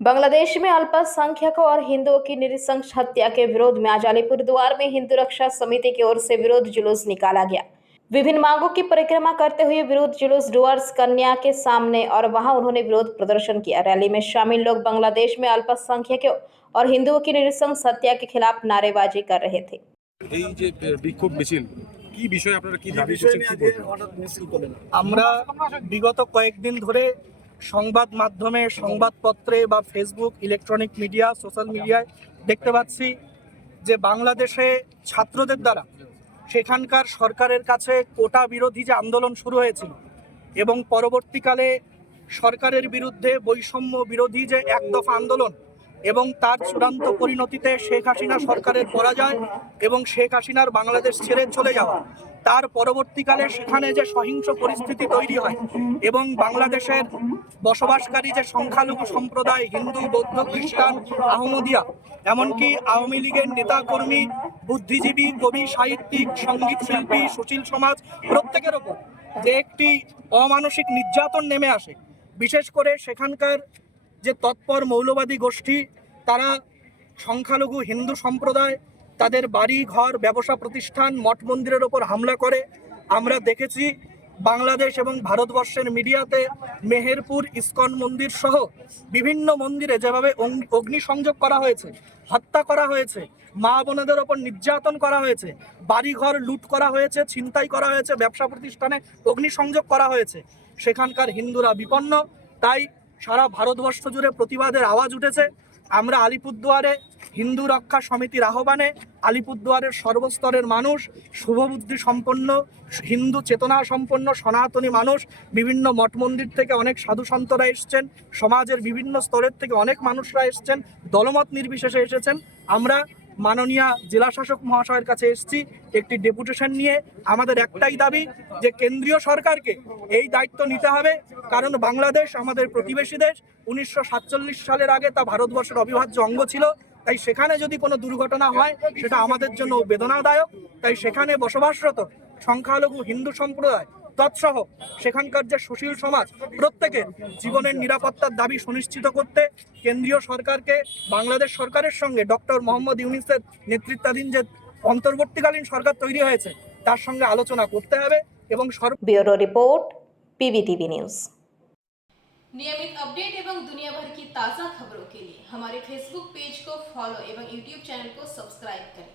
बांग्लादेश में अल्पसंख्यकों और हिंदुओं की नृशंस हत्या के विरोध में आज अलीपुरद्वार में हिंदू रक्षा समिति की ओर से विरोध जुलूस निकाला गया। विभिन्न मांगों की परिक्रमा करते हुए विरोध जुलूस डुअर्स कन्या के सामने और वहां उन्होंने विरोध प्रदर्शन किया। रैली में शामिल लोग बांग्लादेश में अल्पसंख्यकों और हिंदुओं की नृशंस हत्या के खिलाफ नारेबाजी कर रहे थे। এই যে বিক্ষোভ মিছিল কি বিষয় আপনারা কি দাবি করছেন কি বলবেন? আমরা বিগত কয়েকদিন ধরে সংবাদ মাধ্যমে, সংবাদপত্রে বা ফেসবুক, ইলেকট্রনিক মিডিয়া, সোশ্যাল মিডিয়ায় দেখতে পাচ্ছি যে বাংলাদেশে ছাত্রদের দ্বারা সেখানকার সরকারের কাছে কোটা বিরোধী যে আন্দোলন শুরু হয়েছিল এবং পরবর্তীকালে সরকারের বিরুদ্ধে বৈষম্য বিরোধী যে এক দফা আন্দোলন এবং তার চূড়ান্ত পরিণতিতে শেখ হাসিনা সরকারের পরাজয় এবং শেখ হাসিনার বাংলাদেশ ছেড়ে চলে যাওয়া, তার পরবর্তীকালে সেখানে যে সহিংস পরিস্থিতি তৈরি হয় এবং বাংলাদেশের বসবাসকারী যে সংখ্যালঘু সম্প্রদায় হিন্দু, বৌদ্ধ, খ্রিস্টান, আহমদিয়া, এমনকি আওয়ামী লীগের নেতাকর্মী, বুদ্ধিজীবী, কবি, সাহিত্যিক, সঙ্গীত শিল্পী, সুশীল সমাজ প্রত্যেকের ওপর যে একটি অমানসিক নির্যাতন নেমে আসে, বিশেষ করে সেখানকার যে তৎপর মৌলবাদী গোষ্ঠী তারা সংখ্যালঘু হিন্দু সম্প্রদায়, তাদের বাড়ি ঘর, ব্যবসা প্রতিষ্ঠান, মঠ মন্দিরের ওপর হামলা করে। আমরা দেখেছি বাংলাদেশ এবং ভারতবর্ষের মিডিয়াতে মেহেরপুর ইস্কন মন্দির সহ বিভিন্ন মন্দিরে যেভাবে অগ্নিসংযোগ করা হয়েছে, হত্যা করা হয়েছে, মা বোনেদের ওপর নির্যাতন করা হয়েছে, বাড়িঘর লুট করা হয়েছে, ছিনতাই করা হয়েছে, ব্যবসা প্রতিষ্ঠানে অগ্নিসংযোগ করা হয়েছে, সেখানকার হিন্দুরা বিপন্ন। তাই সারা ভারতবর্ষ জুড়ে প্রতিবাদের আওয়াজ উঠেছে। আমরা আলিপুরদুয়ারে হিন্দু রক্ষা সমিতির আহ্বানে আলিপুরদুয়ারের সর্বস্তরের মানুষ, শুভবুদ্ধি সম্পন্ন, হিন্দু চেতনা সম্পন্ন সনাতনী মানুষ, বিভিন্ন মঠ মন্দির থেকে অনেক সাধু সন্তরা এসছেন, সমাজের বিভিন্ন স্তরের থেকে অনেক মানুষরা এসছেন, দলমত নির্বিশেষে এসেছেন। আমরা মাননীয় জেলা শাসক মহাশয়ের কাছে এসেছি একটি ডেপুটেশন নিয়ে। আমাদের একটাই দাবি যে কেন্দ্রীয় সরকারকে এই দায়িত্ব নিতে হবে, কারণ বাংলাদেশ আমাদের প্রতিবেশী দেশ। 1947 সালের আগে তা ভারতবর্ষের অবিভাজ্য অঙ্গ ছিল। তাই সেখানে যদি কোনো দুর্ঘটনা হয় সেটা আমাদের জন্য বেদনাদায়ক। তাই সেখানে বসবাসরত সংখ্যালঘু হিন্দু সম্প্রদায় তৎসহ সেখানকার যে সুশীল সমাজ প্রত্যেকের জীবনের নিরাপত্তার দাবি সুনিশ্চিত করতে কেন্দ্রীয় সরকারকে বাংলাদেশ সরকারের সঙ্গে ডক্টর মোহাম্মদ ইউনূসের নেতৃত্বাধীন যে অন্তর্বর্তীকালীন সরকার তৈরি হয়েছে তার সঙ্গে আলোচনা করতে হবে এবং ब्यूरो रिपोर्ट पीवीटीवी न्यूज़। नियमित अपडेट एवं दुनिया भर की ताज़ा खबरों के लिए हमारे फेसबुक पेज को फॉलो एवं यूट्यूब चैनल को सब्सक्राइब करें।